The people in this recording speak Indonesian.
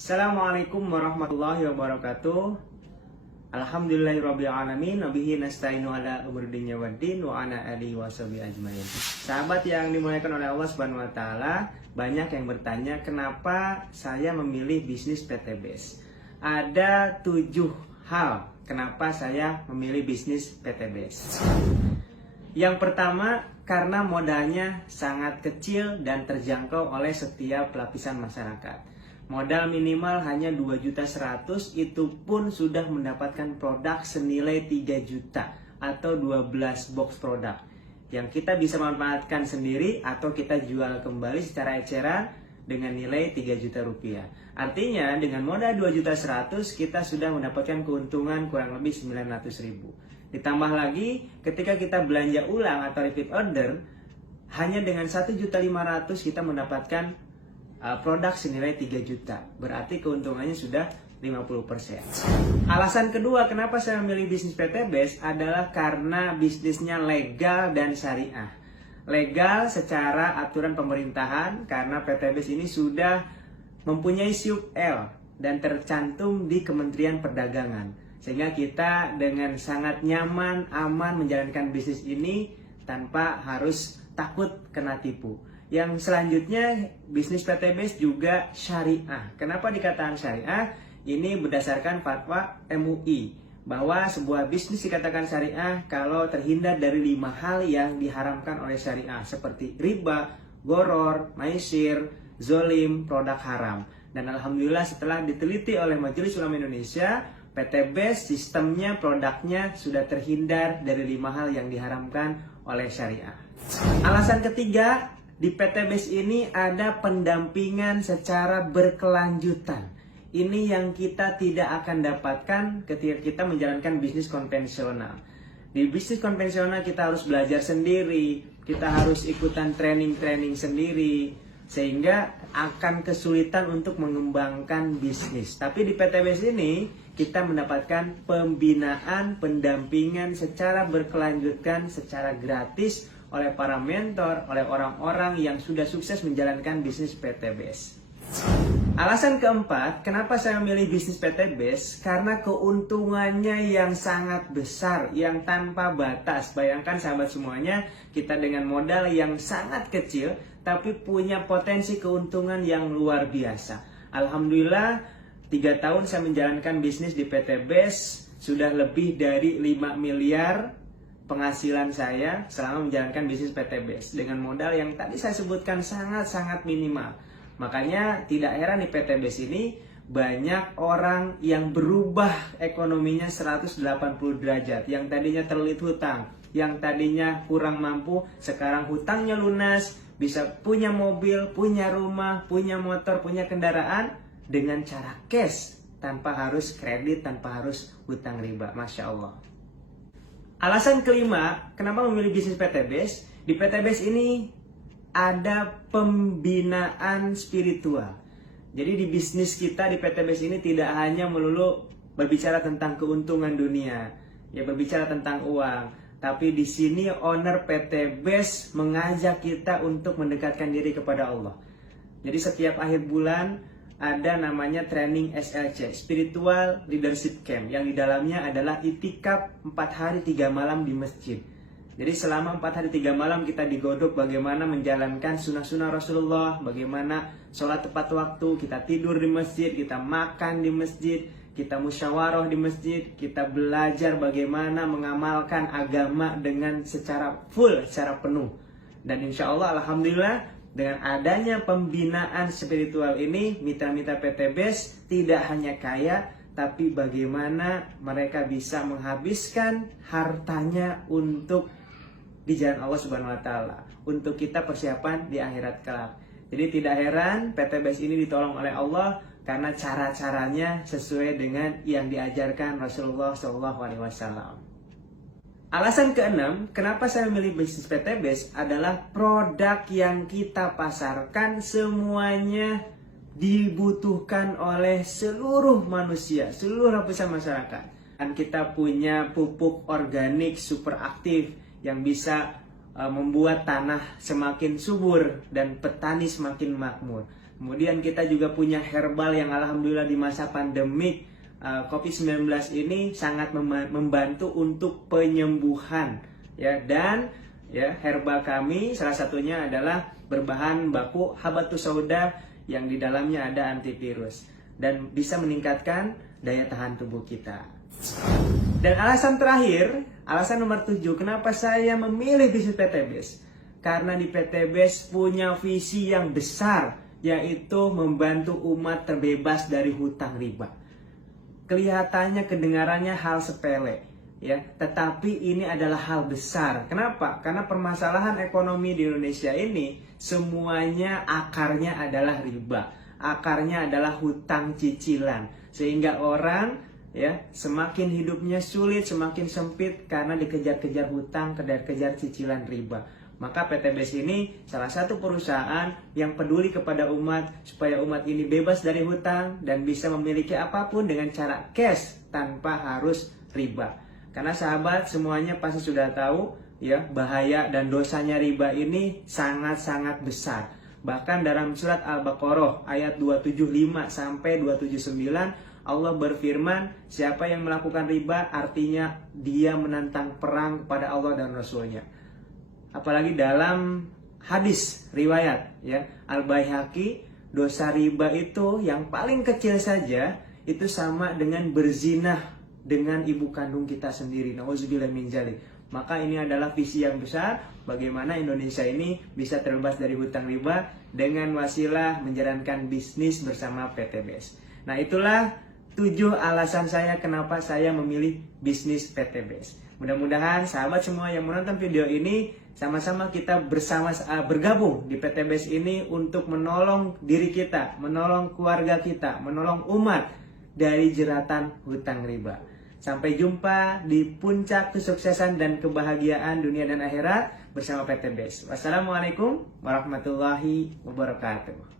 Assalamualaikum warahmatullahi wabarakatuh. Alhamdulillahirrabbilalamin. Wabihi nasta'inu ala umuri dunya waddin wa ala alihi washabihi ajmain. Sahabat yang dimuliakan oleh Allah Subhanahu wa taala, banyak yang bertanya kenapa saya memilih bisnis PT BES. Ada 7 hal kenapa saya memilih bisnis PT BES. Yang pertama, karena modalnya sangat kecil dan terjangkau oleh setiap lapisan masyarakat. Modal minimal hanya 2.100.000, itu pun sudah mendapatkan produk senilai 3 juta atau 12 box produk yang kita bisa manfaatkan sendiri atau kita jual kembali secara eceran dengan nilai 3 juta rupiah. Artinya dengan modal 2.100.000 kita sudah mendapatkan keuntungan kurang lebih 900.000. Ditambah lagi ketika kita belanja ulang atau repeat order, hanya dengan 1.500.000 kita mendapatkan produk senilai 3 juta. Berarti keuntungannya sudah 50%. Alasan kedua kenapa saya memilih bisnis PT BES adalah karena bisnisnya legal dan syariah. Legal secara aturan pemerintahan karena PT BES ini sudah mempunyai SIUP L dan tercantum di Kementerian Perdagangan. Sehingga kita dengan sangat nyaman, aman menjalankan bisnis ini tanpa harus takut kena tipu. Yang selanjutnya, bisnis PT BES juga syariah. Kenapa dikatakan syariah? Ini berdasarkan fatwa MUI bahwa sebuah bisnis dikatakan syariah kalau terhindar dari 5 hal yang diharamkan oleh syariah seperti riba, goror, maisir, zolim, produk haram. Dan alhamdulillah setelah diteliti oleh Majelis Ulama Indonesia, PT BES sistemnya, produknya sudah terhindar dari 5 hal yang diharamkan oleh syariah. Alasan ketiga, di PT BES ini ada pendampingan secara berkelanjutan. Ini yang kita tidak akan dapatkan ketika kita menjalankan bisnis konvensional. Di bisnis konvensional kita harus belajar sendiri, kita harus ikutan training-training sendiri, sehingga akan kesulitan untuk mengembangkan bisnis. Tapi di PT BES ini kita mendapatkan pembinaan, pendampingan secara berkelanjutan, secara gratis oleh para mentor, oleh orang-orang yang sudah sukses menjalankan bisnis PT BES. Alasan keempat, kenapa saya memilih bisnis PT BES? Karena keuntungannya yang sangat besar, yang tanpa batas. Bayangkan sahabat semuanya, kita dengan modal yang sangat kecil, tapi punya potensi keuntungan yang luar biasa. Alhamdulillah, 3 tahun saya menjalankan bisnis di PT BES, sudah lebih dari 5 miliar penghasilan saya selama menjalankan bisnis PT BES dengan modal yang tadi saya sebutkan sangat-sangat minimal. Makanya tidak heran di PT BES ini banyak orang yang berubah ekonominya 180 derajat. Yang tadinya terlilit hutang, yang tadinya kurang mampu, sekarang hutangnya lunas, bisa punya mobil, punya rumah, punya motor, punya kendaraan dengan cara cash, tanpa harus kredit, tanpa harus hutang riba. Masya Allah. Alasan kelima, kenapa memilih bisnis PT BES? Di PT BES ini ada pembinaan spiritual. Jadi di bisnis kita di PT BES ini tidak hanya melulu berbicara tentang keuntungan dunia, ya berbicara tentang uang, tapi di sini owner PT BES mengajak kita untuk mendekatkan diri kepada Allah. Jadi setiap akhir bulan ada namanya training SLC, Spiritual Leadership Camp, yang di dalamnya adalah itikaf 4 hari 3 malam di masjid. Jadi selama 4 hari 3 malam kita digodok bagaimana menjalankan sunnah-sunnah Rasulullah, bagaimana sholat tepat waktu, kita tidur di masjid, kita makan di masjid, kita musyawarah di masjid, kita belajar bagaimana mengamalkan agama dengan secara full, secara penuh. Dan insya Allah, alhamdulillah, dengan adanya pembinaan spiritual ini, mitra-mitra PT BES tidak hanya kaya, tapi bagaimana mereka bisa menghabiskan hartanya untuk di jalan Allah Subhanahu wa taala, untuk kita persiapan di akhirat kelak. Jadi tidak heran PT BES ini ditolong oleh Allah karena cara-caranya sesuai dengan yang diajarkan Rasulullah SAW. Alasan keenam, kenapa saya memilih bisnis PT BES adalah produk yang kita pasarkan semuanya dibutuhkan oleh seluruh manusia, seluruh lapisan masyarakat. Dan kita punya pupuk organik super aktif yang bisa membuat tanah semakin subur dan petani semakin makmur. Kemudian kita juga punya herbal yang alhamdulillah di masa pandemik COVID-19 ini sangat membantu untuk penyembuhan ya. Dan ya, herbal kami salah satunya adalah berbahan baku habatus sauda yang di dalamnya ada antivirus dan bisa meningkatkan daya tahan tubuh kita. Dan alasan terakhir, alasan nomor 7, kenapa saya memilih bisnis PTBS? Karena di PTBS punya visi yang besar, yaitu membantu umat terbebas dari hutang riba. Kelihatannya, kedengarannya hal sepele, ya, tetapi ini adalah hal besar. Kenapa? Karena permasalahan ekonomi di Indonesia ini semuanya akarnya adalah riba, akarnya adalah hutang cicilan, sehingga orang ya semakin hidupnya sulit, semakin sempit karena dikejar-kejar hutang, kejar-kejar cicilan riba. Maka PTBS ini salah satu perusahaan yang peduli kepada umat supaya umat ini bebas dari hutang dan bisa memiliki apapun dengan cara cash tanpa harus riba. Karena sahabat semuanya pasti sudah tahu ya, bahaya dan dosanya riba ini sangat-sangat besar. Bahkan dalam surat Al-Baqarah ayat 275 sampai 279 Allah berfirman, siapa yang melakukan riba artinya dia menantang perang kepada Allah dan Rasulnya. Apalagi dalam hadis riwayat ya Al-Baihaqi, dosa riba itu yang paling kecil saja itu sama dengan berzinah dengan ibu kandung kita sendiri. Nauzubillah min dzalik. Maka ini adalah visi yang besar bagaimana Indonesia ini bisa terbebas dari hutang riba dengan wasilah menjalankan bisnis bersama PTBS. Nah, itulah 7 alasan saya kenapa saya memilih bisnis PTBS. Mudah-mudahan sahabat semua yang menonton video ini sama-sama kita bergabung di PTBS ini untuk menolong diri kita, menolong keluarga kita, menolong umat dari jeratan hutang riba. Sampai jumpa di puncak kesuksesan dan kebahagiaan dunia dan akhirat bersama PTBS. Wassalamualaikum warahmatullahi wabarakatuh.